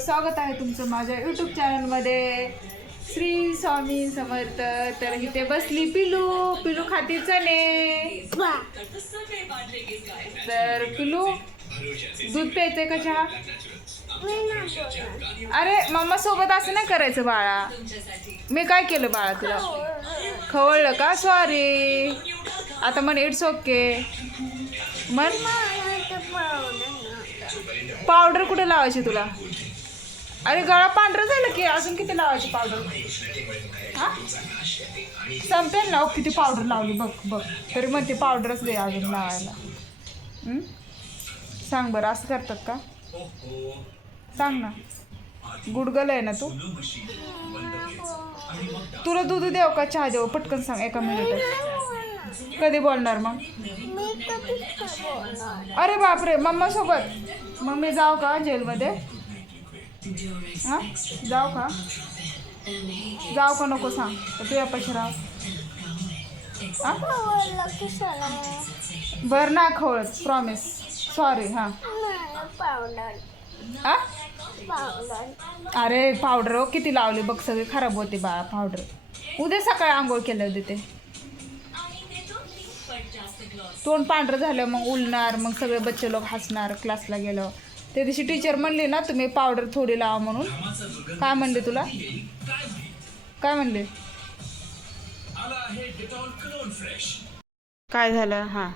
स्वागत आहे तुमचं माझ्या यूट्यूब चॅनलमध्ये. श्री स्वामी समर्थ. तर इथे बसली पिलू. पिलू खाती चणे. तर पिलू दूध प्यायचंय का चहा? अरे मम्मा सोबत असं नाही करायचं बाळा. मी काय केलं बाळा तुला? खवळलं का? सॉरी. आता म्हण इट्स ओके म्हण. पावडर कुठे लावायची तुला? अरे गळा पांढरं झालं की अजून किती लावायची पावडर? हा संपेल ना. किती पावडर लावली बघ बघ. तरी म्हणते पावडरच दे अजून लावायला. सांग बरं असं करतात का? सांग ना. गुडगल आहे ना तू? तुला दूध देऊ का चहा देऊ? पटकन सांग एका मिनिटात. कधी बोलणार मग? अरे बापरे मम्मा सोबत. मग मी जाऊ का जेलमध्ये? हां जाऊ का? जाऊ का नको सांग. तर तू या पैसे राह. बरं ना खवळत प्रॉमिस. सॉरी. हां आ अरे पावडर किती लावली बघ. सगळी खराब होते बा पावडर. उद्या सकाळी आंघोळ केलं देते. तोंड पांढरं झालं मग उलणार. मग सगळे बच्चे लोक हसणार क्लासला गेलं. त्या दिवशी टीचर म्हणली ना तुम्ही पावडर थोडी लावा म्हणून. काय म्हणले तुला? काय म्हणले? काय झालं? हां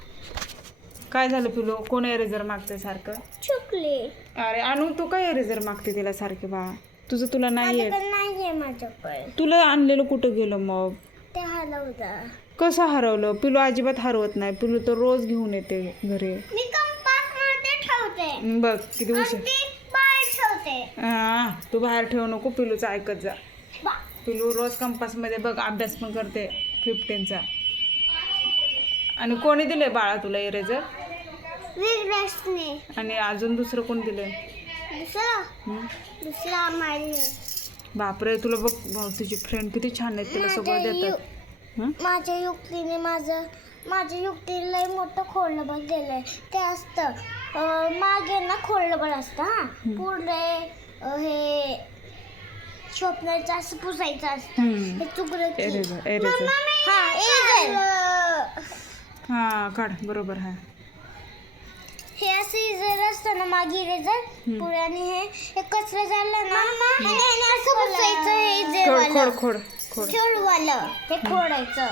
काय झालं पिलो? कोण एरेझर मागते सारखं? चॉकलेट. अरे आणू तू काय एरेझर मागते तिला सारखे बा? तुझं तुला नाही आहे. नाहीये माझ्याकडे. तुला आणलेलं कुठं गेलं मग? ते हरवलं. कसं हरवलं? पिलू अजिबात हरवत नाही. पिलू तर रोज घेऊन येते घरी. मी कंपास मध्ये ठेवते. बघ किती हुशार. ती बाहेर ठेवते. हां तू बाहेर ठेवू नको. पिलूचं ऐकत जा. बा. पिलू रोज कंपासमध्ये बघ अभ्यास पण करते 15चा. आणि कोणी दिले बाळा तुला इरेजर? विग्रेसने. आणि अजून दुसरं कोण दिले? दुसरा मारले. बापरे तुला बघ तुझी फ्रेंड किती छान आहेत. तुला सगळं देतात. माझ्या युक्तीने माझ्या युक्तीला लय मोठं खोलबळ दिलंय. ते असतं मागे ना खोलबळ असतं. हां पुढे हे स्वप्नाचं असं पुसायचं असतं. हे चुकलं एरेजर. हां काढ बरोबर. हा हे असं इरेजर असतं ना मागे इरेजर पुढे. आणि हे कचरा झालं ना असं पुसायचं. हे खोड खोड खोड शेडवालं ते खोडायचं.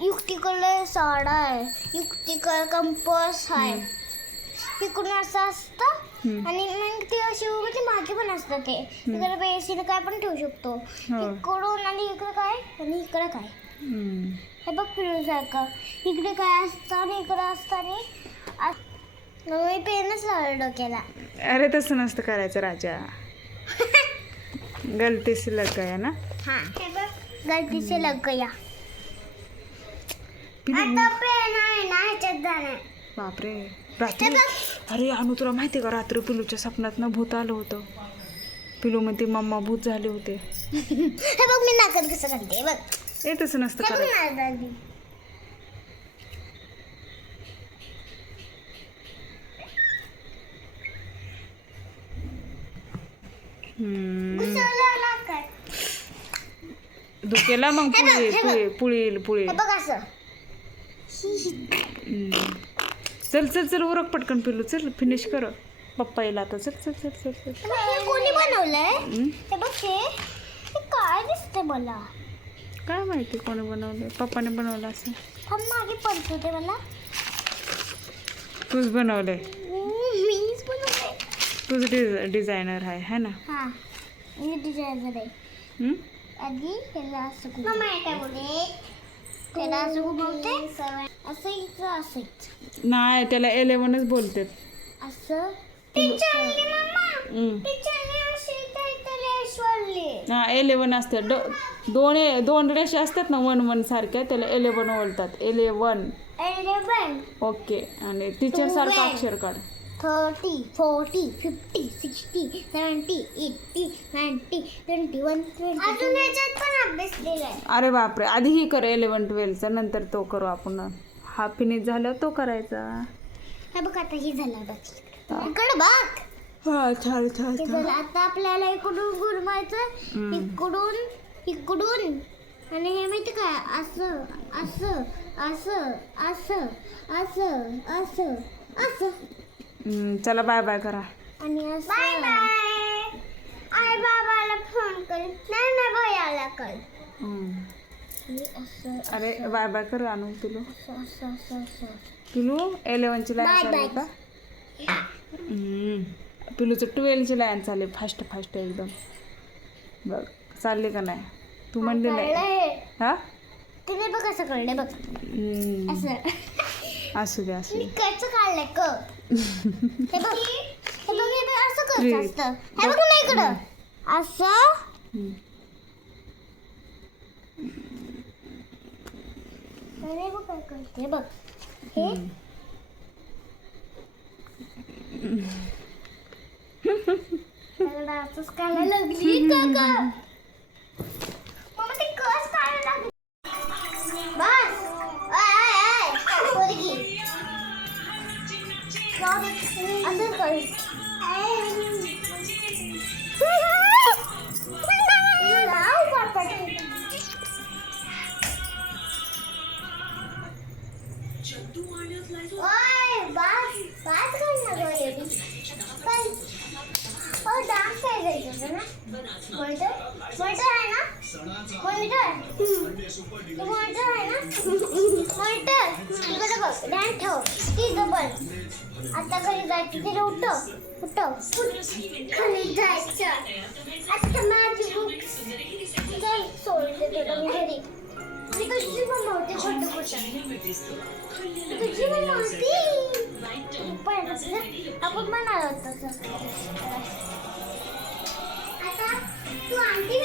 युक्तीकडे साडा आहे. युक्तीकडे कंपास आहे. इकडून असं असतं. आणि मग ते अशी म्हणजे मागे पण असतं. ते इकडे बेसिन काय पण ठेवू शकतो. इकडून आणि इकडे काय आणि इकडे काय. हे बघ फिरूसारखं. इकडे काय असतं आणि इकडे असतं. आणि मी पेनच लावलं डोक्याला. अरे तसं नसतं करायचं राजा. गलती से लग गया ना. हाँ हे बघ गलती से लग गया. आता पेन आहे ना ह्याच्यात जाणार. बापरे रात्री. अरे अनु तुला माहिती का रात्री पिलूच्या स्वप्नात ना भूत आलं होतं. पिलू म्हणते मम्मा भूत झाले होते. हे बघ मी नाकात कसं घालते बघ. हे तसं नसतं करायचं. दुखेला मग पुळी. बघ असं. चल चल चल उरक पटकन पिलू. चल फिनिश कर. पप्पा येईल आता. चल चल चल चल चल. हे कोणी बनवलंय? हे बघ हे काय दिसतंय मला. काय माहिती कोणी बनवलं? पप्पाने बनवलं असं. हम मागे पडतो ते मला. तूच बनवलंय. मीच बनवलंय. तूच डिझायनर आहे है ना? हां मी डिझायनर आहे. आधी ह्याला असं मम्मा काय बोलते? त्याला असं बोलते असं इथं असं नाही त्याला 11च बोलतात. असं टीचरने मम्मा टीचरने अशी रेष वाढली. हां 11 असतात. दोन रेषा असतात ना 1 1 सारख्या. त्याला 11 बोलतात. 11 ओके. आणि टीचर सारखं अक्षर काढ. 30 40 50 60 70 80 90 21 22. अजून याच्यात पण अभ्यास दिलाय. अरे बापरे आधी ही कर 11 12चा. नंतर तो करू आपण. हा फिनिश झाल्यावर तो करायचा. हे बघ आता ही झाला बघ. इकडे बघ. हा छान छान हे झालं. आता आपल्याला इकडून घुरवायचं, इकडून इकडून, आणि हे माहिती काय, असं असं असं असं असं असं असं, चला बाय बाय करा. आणि असं. Bye bye. आई बाबाला फोन कर, नाही ना भैयाला कर. हे असं अरे बाय बाय कर आणू पिलू. असं असं असं असं. पिलू 11ची लाईन Bye, चालली bye. का? पिलूचं 12ची लाईन चालली फास्ट फास्ट एकदम. बघ चालली का नाही? तू म्हणली नाही कळलंय. हा? तिने बघ असं कळलंय बघ, असं. असू दे असू मी दे. कसं काढलंय क. हे बघ, हे बघ, हे बघ, असं Three. करायचं असतं. हे बघ ना इकडं, असं. अरे बघ काय करते बघ, हे त्याला असंच काढायला लागली का गं? मम्मा ते कस काढायला लागली? बस. आय आय आय पोरगी. असं कर. लाव पापड. ओय बस बस कर ना गं एवढी. पण ओ डान्स करायचं ना. मॉनिटर मॉनिटर आहे ना, मॉनिटर मॉनिटर आहे ना, मॉनिटर इकडे बघ, डान्स ठेव तिथं पण. आता घरी जायचं, तिला उठव उठव, खाली जायचं. आता माझी बुक्स चल सोडते तुला मी घरी. मी तुझी मम्मा होती खोटं खोटं, तुझी मम्मा होती पण आपण म्हणाल होतं. आता तू आणखी